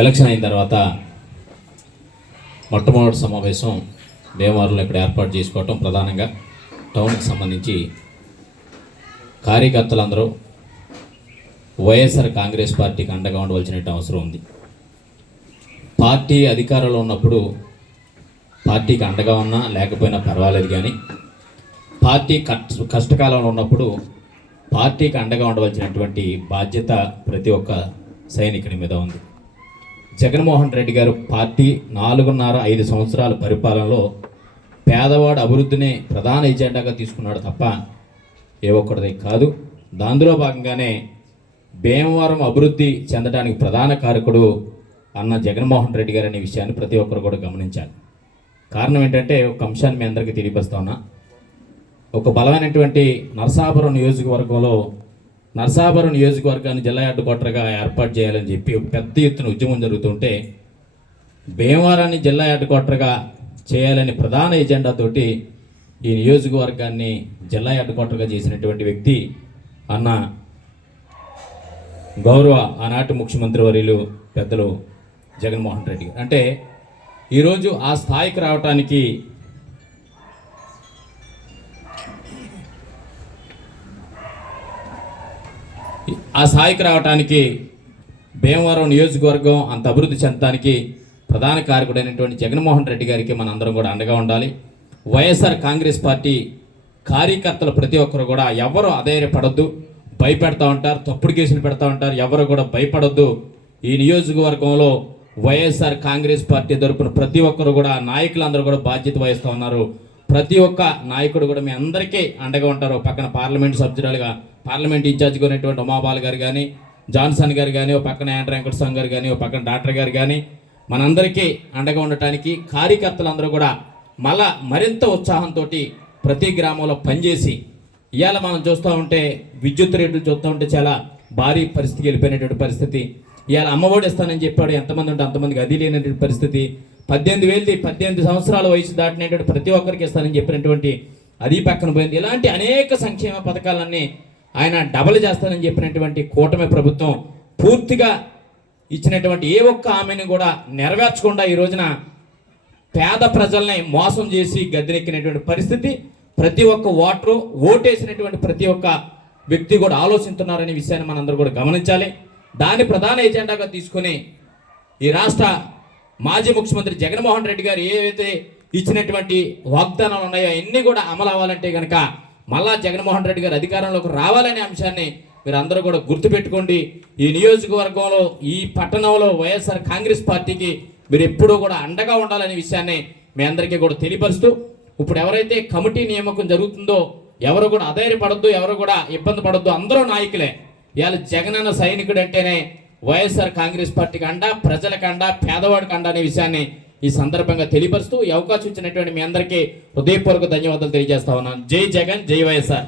Election అయిన తర్వాత మొట్టమొదటి సమావేశం దేవారులు ఇక్కడ ఏర్పాటు చేసుకోవటం ప్రధానంగా టౌన్కి సంబంధించి కార్యకర్తలందరూ వైఎస్ఆర్ కాంగ్రెస్ పార్టీకి అండగా ఉండవలసిన అవసరం ఉంది. పార్టీ అధికారంలో ఉన్నప్పుడు పార్టీకి అండగా ఉన్నా లేకపోయినా పర్వాలేదు కానీ పార్టీ కష్టకాలంలో ఉన్నప్పుడు పార్టీకి అండగా ఉండవలసినటువంటి బాధ్యత ప్రతి ఒక్క సైనికుని మీద ఉంది. జగన్మోహన్ రెడ్డి గారు పార్టీ నాలుగున్నర ఐదు సంవత్సరాల పరిపాలనలో పేదవాడు అభివృద్ధిని ప్రధాన ఎజెండాగా తీసుకున్నాడు తప్ప ఏ ఒక్కడిది కాదు. దానిలో భాగంగానే భీమవరం అభివృద్ధి చెందడానికి ప్రధాన కారకుడు అన్న జగన్మోహన్ రెడ్డి గారు అనే విషయాన్ని ప్రతి ఒక్కరు కూడా గమనించాలి. కారణం ఏంటంటే ఒక అంశాన్ని మీ అందరికీ తెలియపరుస్తా ఉన్నా. ఒక బలమైనటువంటి నరసాపురం నియోజకవర్గంలో నరసాపురం నియోజకవర్గాన్ని జిల్లా హెడ్క్వార్టర్గా ఏర్పాటు చేయాలని చెప్పి పెద్ద ఎత్తున ఉద్యమం జరుగుతుంటే భీమవరాన్ని జిల్లా హెడ్క్వార్టర్గా చేయాలని ప్రధాన ఎజెండాతోటి ఈ నియోజకవర్గాన్ని జిల్లా హెడ్క్వార్టర్గా చేసినటువంటి వ్యక్తి అన్న గౌరవ ఆనాటి ముఖ్యమంత్రి వర్యులు పెద్దలు జగన్మోహన్ రెడ్డి అంటే ఈరోజు ఆ స్థాయికి రావటానికి ఆ స్థాయికి రావడానికి భీమవరం నియోజకవర్గం అంత అభివృద్ధి చెందడానికి ప్రధాన కారకుడైనటువంటి జగన్మోహన్ రెడ్డి గారికి మన అందరం కూడా అండగా ఉండాలి. వైఎస్ఆర్ కాంగ్రెస్ పార్టీ కార్యకర్తలు ప్రతి ఒక్కరు కూడా ఎవరు అధైర్యపడొద్దు భయపెడతా ఉంటారు తప్పుడు కేసులు పెడతా ఉంటారు ఎవరు కూడా భయపడొద్దు. ఈ నియోజకవర్గంలో వైఎస్ఆర్ కాంగ్రెస్ పార్టీ తరపున ప్రతి ఒక్కరు కూడా నాయకులందరూ కూడా బాధ్యత వహిస్తూ ఉన్నారు. ప్రతి ఒక్క నాయకుడు కూడా మీ అందరికీ అండగా ఉంటారు. పక్కన పార్లమెంట్ సభ్యురాలుగా పార్లమెంట్ ఇన్ఛార్జిగా ఉన్నటువంటి ఉమాబాల్ గారు కానీ జాన్సన్ గారు కానీ ఓ పక్కన యాండ్ర వెంకటస్వామి గారు కానీ ఓ పక్కన డాక్టర్ గారు కానీ మనందరికీ అండగా ఉండటానికి కార్యకర్తలందరూ కూడా మళ్ళా మరింత ఉత్సాహంతో ప్రతి గ్రామంలో పనిచేసి ఇవాళ మనం చూస్తూ ఉంటే విద్యుత్ రేట్లు చూస్తూ ఉంటే చాలా భారీ పరిస్థితికి వెళ్ళిపోయినటువంటి పరిస్థితి. ఇవాళ అమ్మఒడి ఇస్తానని చెప్పాడు ఎంతమంది ఉంటే అంతమందికి అది లేనటువంటి పరిస్థితి. పద్దెనిమిది వేలది పద్దెనిమిది సంవత్సరాల వయసు దాటినటువంటి ప్రతి ఒక్కరికి ఇస్తానని చెప్పినటువంటి అది పక్కన పోయింది. ఇలాంటి అనేక సంక్షేమ పథకాలన్నీ ఆయన డబల్ చేస్తానని చెప్పినటువంటి కూటమి ప్రభుత్వం పూర్తిగా ఇచ్చినటువంటి ఏ ఒక్క హామీని కూడా నెరవేర్చకుండా ఈ రోజున పేద ప్రజల్ని మోసం చేసి గద్దెనెక్కినటువంటి పరిస్థితి. ప్రతి ఒక్క ఓటరు ఓటేసినటువంటి ప్రతి ఒక్క వ్యక్తి కూడా ఆలోచిస్తున్నారనే విషయాన్ని మనందరూ కూడా గమనించాలి. దాన్ని ప్రధాన ఎజెండాగా తీసుకొని ఈ రాష్ట్ర మాజీ ముఖ్యమంత్రి జగన్మోహన్ రెడ్డి గారు ఏవైతే ఇచ్చినటువంటి వాగ్దానాలు ఉన్నాయో అన్నీ కూడా అమలు అవ్వాలంటే కనుక మళ్ళా జగన్మోహన్ రెడ్డి గారు అధికారంలోకి రావాలనే అంశాన్ని మీరు అందరూ కూడా గుర్తుపెట్టుకోండి. ఈ నియోజకవర్గంలో ఈ పట్టణంలో వైఎస్ఆర్ కాంగ్రెస్ పార్టీకి మీరు ఎప్పుడూ కూడా అండగా ఉండాలనే విషయాన్ని మీ అందరికీ కూడా తెలియపరుస్తూ ఇప్పుడు ఎవరైతే కమిటీ నియామకం జరుగుతుందో ఎవరు కూడా అధైర్యపడద్దు ఎవరు కూడా ఇబ్బంది పడద్దు అందరూ నాయకులే. ఇవాళ జగనన్న సైనికుడు అంటేనే వైఎస్ఆర్ కాంగ్రెస్ పార్టీకి అండ ప్రజలకు అండ పేదవాడికి అండ అనే విషయాన్ని ఈ సందర్భంగా తెలియపరుస్తూ ఈ అవకాశం ఇచ్చినటువంటి మీ అందరికీ హృదయపూర్వక ధన్యవాదాలు తెలియజేస్తా ఉన్నాను. జై జగన్ జై వైఎస్ఆర్.